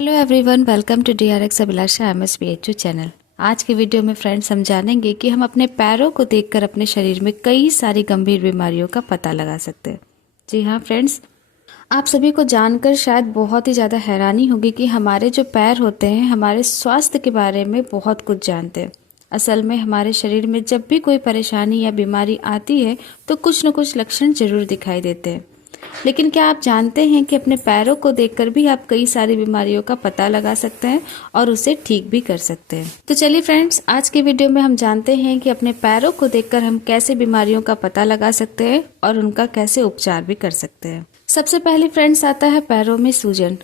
Hello everyone, welcome to DRX Abhilasha MSPHU channel. आज के video में फ्रेंड्स हम जानेंगे कि हम अपने पैरों को देखकर अपने शरीर में कई सारी गंभीर बीमारियों का पता लगा सकते हैं। जी हाँ फ्रेंड्स, आप सभी को जानकर शायद बहुत ही ज़्यादा हैरानी होगी कि हमारे जो पैर होते हैं हमारे स्वास्थ्य के बारे में बहुत कुछ जानते हैं। असल में हमारे शरीर में जब भी कोई परेशानी या बीमारी आती है तो कुछ न कुछ लक्षण जरूर दिखाई देते हैं। लेकिन क्या आप जानते हैं कि अपने पैरों को देखकर भी आप कई सारी बीमारियों का पता लगा सकते हैं और उसे ठीक भी कर सकते हैं। तो चलिए फ्रेंड्स, आज के वीडियो में हम जानते हैं कि अपने पैरों को देखकर हम कैसे बीमारियों का पता लगा सकते हैं और उनका कैसे उपचार भी कर सकते हैं। सबसे पहले फ्रेंड्स आता है पैरों में सूजन।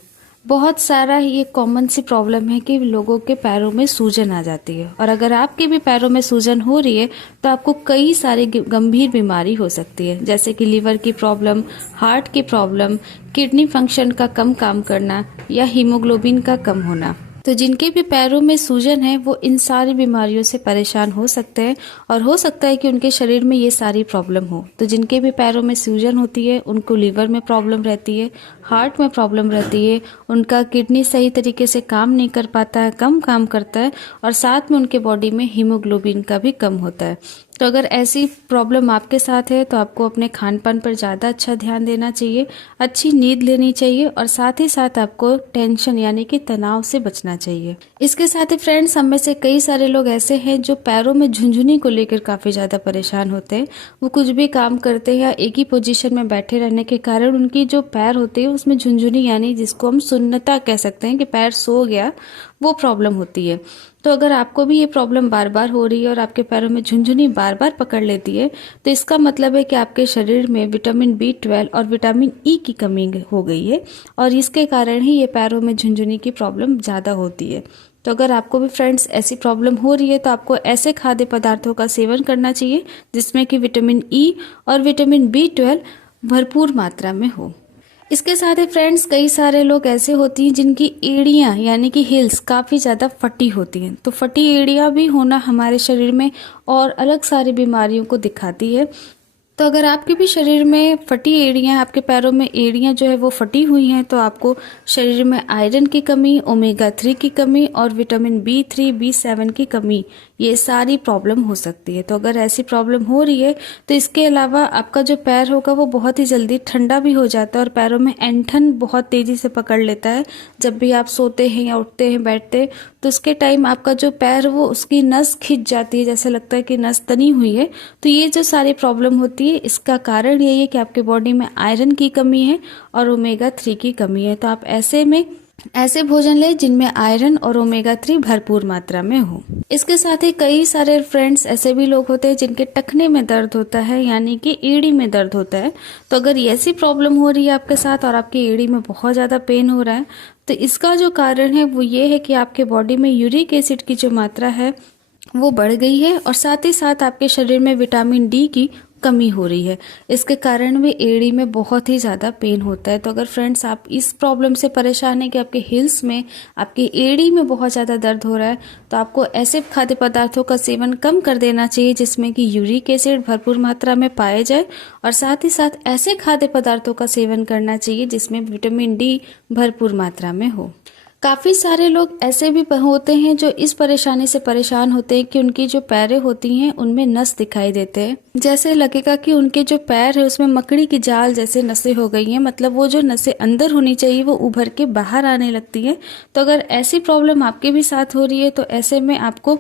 बहुत सारा ये कॉमन सी प्रॉब्लम है कि लोगों के पैरों में सूजन आ जाती है, और अगर आपके भी पैरों में सूजन हो रही है तो आपको कई सारी गंभीर बीमारी हो सकती है, जैसे कि लीवर की प्रॉब्लम, हार्ट की प्रॉब्लम, किडनी फंक्शन का कम काम करना या हीमोग्लोबिन का कम होना। तो जिनके भी पैरों में सूजन है वो इन सारी बीमारियों से परेशान हो सकते हैं, और हो सकता है कि उनके शरीर में ये सारी प्रॉब्लम हो। तो जिनके भी पैरों में सूजन होती है उनको लीवर में प्रॉब्लम रहती है, हार्ट में प्रॉब्लम रहती है, उनका किडनी सही तरीके से काम नहीं कर पाता है, कम काम करता है, और साथ में उनके बॉडी में हीमोग्लोबिन का भी कम होता है। तो अगर ऐसी प्रॉब्लम आपके साथ है तो आपको अपने खान पान पर ज़्यादा अच्छा ध्यान देना चाहिए, अच्छी नींद लेनी चाहिए, और साथ ही साथ आपको टेंशन यानी कि तनाव से बचना चाहिए। इसके साथ ही फ्रेंड्स, हम में से कई सारे लोग ऐसे हैं जो पैरों में झुनझुनी को लेकर काफ़ी ज़्यादा परेशान होते हैं। वो कुछ भी काम करते हैं या एक ही पोजीशन में बैठे रहने के कारण उनकी जो पैर होती है उसमें झुनझुनी यानी जिसको हम सुन्नता कह सकते हैं कि पैर सो गया, वो प्रॉब्लम होती है। तो अगर आपको भी ये प्रॉब्लम बार बार हो रही है और आपके पैरों में झुनझुनी बार बार पकड़ लेती है तो इसका मतलब है कि आपके शरीर में विटामिन B12 और विटामिन E की कमी हो गई है, और इसके कारण ही ये पैरों में झुनझुनी की प्रॉब्लम ज़्यादा होती है। तो अगर आपको भी फ्रेंड्स ऐसी प्रॉब्लम हो रही है तो आपको ऐसे खाद्य पदार्थों का सेवन करना चाहिए जिसमें कि विटामिन E और विटामिन B12 भरपूर मात्रा में हो। इसके साथ ही फ्रेंड्स, कई सारे लोग ऐसे होती हैं जिनकी एड़ियां यानी कि हिल्स काफ़ी ज़्यादा फटी होती हैं। तो फटी एड़ियां भी होना हमारे शरीर में और अलग सारी बीमारियों को दिखाती है। तो अगर आपके भी शरीर में फटी एड़ियां, आपके पैरों में एड़ियां जो है वो फटी हुई हैं, तो आपको शरीर में आयरन की कमी, ओमेगा 3 की कमी और विटामिन B3, B7 की कमी, ये सारी प्रॉब्लम हो सकती है। तो अगर ऐसी प्रॉब्लम हो रही है तो इसके अलावा आपका जो पैर होगा वो बहुत ही जल्दी ठंडा भी हो जाता है, और पैरों में ऐंठन बहुत तेजी से पकड़ लेता है। जब भी आप सोते हैं या उठते हैं, बैठते हैं, तो उसके टाइम आपका जो पैर वो उसकी नस खिंच जाती है, जैसे लगता है कि नस तनी हुई है। तो ये जो सारी प्रॉब्लम होती है इसका कारण यही है कि आपके बॉडी में आयरन की कमी है और ओमेगा 3 की कमी है। तो आप ऐसे में ऐसे भोजन लें जिनमें आयरन और ओमेगा 3 भरपूर मात्रा में हो। इसके साथ ही कई सारे फ्रेंड्स ऐसे भी लोग होते हैं जिनके टखने में दर्द होता है यानी कि एड़ी में दर्द होता है। तो अगर ऐसी प्रॉब्लम हो रही है आपके साथ और आपकी एड़ी में बहुत ज़्यादा पेन हो रहा है तो इसका जो कारण है वो ये है कि आपके बॉडी में यूरिक एसिड की जो मात्रा है वो बढ़ गई है, और साथ ही साथ आपके शरीर में विटामिन D की कमी हो रही है। इसके कारण भी एड़ी में बहुत ही ज़्यादा पेन होता है। तो अगर फ्रेंड्स आप इस प्रॉब्लम से परेशान हैं कि आपके हिल्स में, आपकी एड़ी में बहुत ज़्यादा दर्द हो रहा है, तो आपको ऐसे खाद्य पदार्थों का सेवन कम कर देना चाहिए जिसमें कि यूरिक एसिड भरपूर मात्रा में पाए जाए, और साथ ही साथ ऐसे खाद्य पदार्थों का सेवन करना चाहिए जिसमें विटामिन D भरपूर मात्रा में हो। काफ़ी सारे लोग ऐसे भी होते हैं जो इस परेशानी से परेशान होते हैं कि उनकी जो पैरें होती हैं उनमें नस दिखाई देते हैं, जैसे लगेगा कि उनके जो पैर है उसमें मकड़ी की जाल जैसे नसें हो गई हैं, मतलब वो जो नसें अंदर होनी चाहिए वो उभर के बाहर आने लगती हैं। तो अगर ऐसी प्रॉब्लम आपके भी साथ हो रही है तो ऐसे में आपको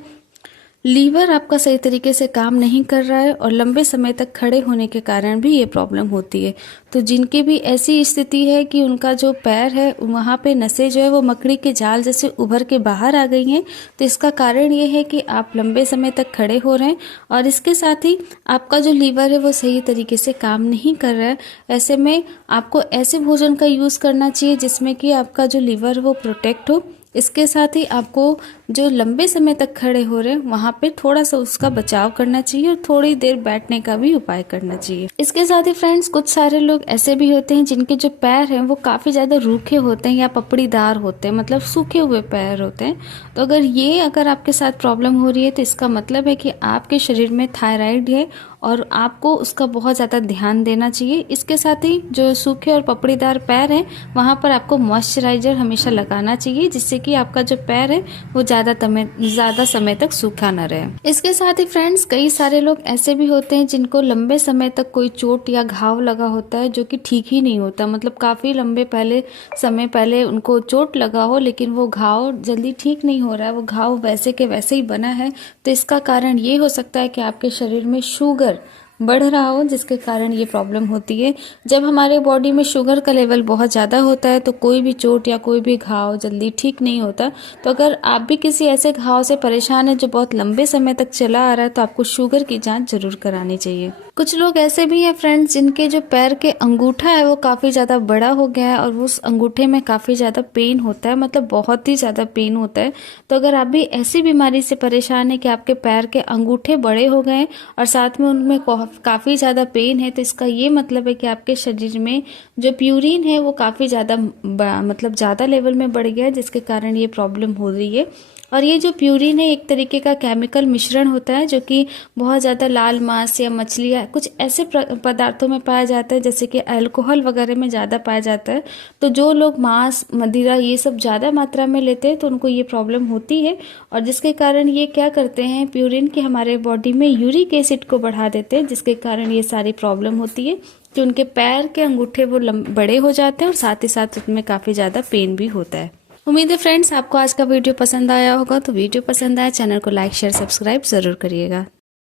लीवर आपका सही तरीके से काम नहीं कर रहा है और लंबे समय तक खड़े होने के कारण भी ये प्रॉब्लम होती है। तो जिनकी भी ऐसी स्थिति है कि उनका जो पैर है वहाँ पे नसें जो है वो मकड़ी के जाल जैसे उभर के बाहर आ गई हैं, तो इसका कारण ये है कि आप लंबे समय तक खड़े हो रहे हैं, और इसके साथ ही आपका जो लीवर है वो सही तरीके से काम नहीं कर रहा है। ऐसे में आपको ऐसे भोजन का यूज़ करना चाहिए जिसमें कि आपका जो लीवर वो प्रोटेक्ट हो। इसके साथ ही आपको जो लंबे समय तक खड़े हो रहे हैं वहाँ पे थोड़ा सा उसका बचाव करना चाहिए और थोड़ी देर बैठने का भी उपाय करना चाहिए। इसके साथ ही फ्रेंड्स कुछ सारे लोग ऐसे भी होते हैं जिनके जो पैर हैं वो काफ़ी ज़्यादा रूखे होते हैं या पपड़ीदार होते हैं, मतलब सूखे हुए पैर होते हैं। तो अगर आपके साथ प्रॉब्लम हो रही है तो इसका मतलब है कि आपके शरीर में थायराइड है और आपको उसका बहुत ज़्यादा ध्यान देना चाहिए। इसके साथ ही जो सूखे और पपड़ीदार पैर हैं वहाँ पर आपको मॉइस्चराइजर हमेशा लगाना चाहिए, जिससे कि आपका जो पैर है वो ज़्यादा समय तक सूखा न रहे। इसके साथ ही फ्रेंड्स कई सारे लोग ऐसे भी होते हैं जिनको लंबे समय तक कोई चोट या घाव लगा होता है जो कि ठीक ही नहीं होता, मतलब काफ़ी लंबे समय पहले उनको चोट लगा हो लेकिन वो घाव जल्दी ठीक नहीं हो रहा है, वो घाव वैसे के वैसे ही बना है। तो इसका कारण ये हो सकता है कि आपके शरीर में शुगर बढ़ रहा हो, जिसके कारण ये प्रॉब्लम होती है। जब हमारे बॉडी में शुगर का लेवल बहुत ज़्यादा होता है तो कोई भी चोट या कोई भी घाव जल्दी ठीक नहीं होता। तो अगर आप भी किसी ऐसे घाव से परेशान हैं जो बहुत लंबे समय तक चला आ रहा है तो आपको शुगर की जांच जरूर करानी चाहिए। कुछ लोग ऐसे भी हैं फ्रेंड्स जिनके जो पैर के अंगूठा है वो काफ़ी ज़्यादा बड़ा हो गया है और उस अंगूठे में काफ़ी ज़्यादा पेन होता है, मतलब बहुत ही ज़्यादा पेन होता है। तो अगर आप भी ऐसी बीमारी से परेशान है कि आपके पैर के अंगूठे बड़े हो गए और साथ में उनमें काफ़ी ज़्यादा पेन है, तो इसका ये मतलब है कि आपके शरीर में जो प्यूरिन है वो काफ़ी ज़्यादा मतलब ज़्यादा लेवल में बढ़ गया है, जिसके कारण ये प्रॉब्लम हो रही है। और ये जो प्यूरिन है एक तरीके का केमिकल मिश्रण होता है जो कि बहुत ज़्यादा लाल मांस या मछली या कुछ ऐसे पदार्थों में पाया जाता है, जैसे कि अल्कोहल वगैरह में ज़्यादा पाया जाता है। तो जो लोग मांस मदिरा ये सब ज़्यादा मात्रा में लेते हैं तो उनको ये प्रॉब्लम होती है, और जिसके कारण ये क्या करते हैं प्यूरिन के हमारे बॉडी में यूरिक एसिड को बढ़ा देते हैं, जिसके कारण ये सारी प्रॉब्लम होती है कि उनके पैर के अंगूठे वो बड़े हो जाते हैं और साथ ही साथ उनमें काफ़ी ज़्यादा पेन भी होता है। उम्मीद है फ्रेंड्स आपको आज का वीडियो पसंद आया होगा। तो वीडियो पसंद आया चैनल को लाइक शेयर सब्सक्राइब ज़रूर करिएगा।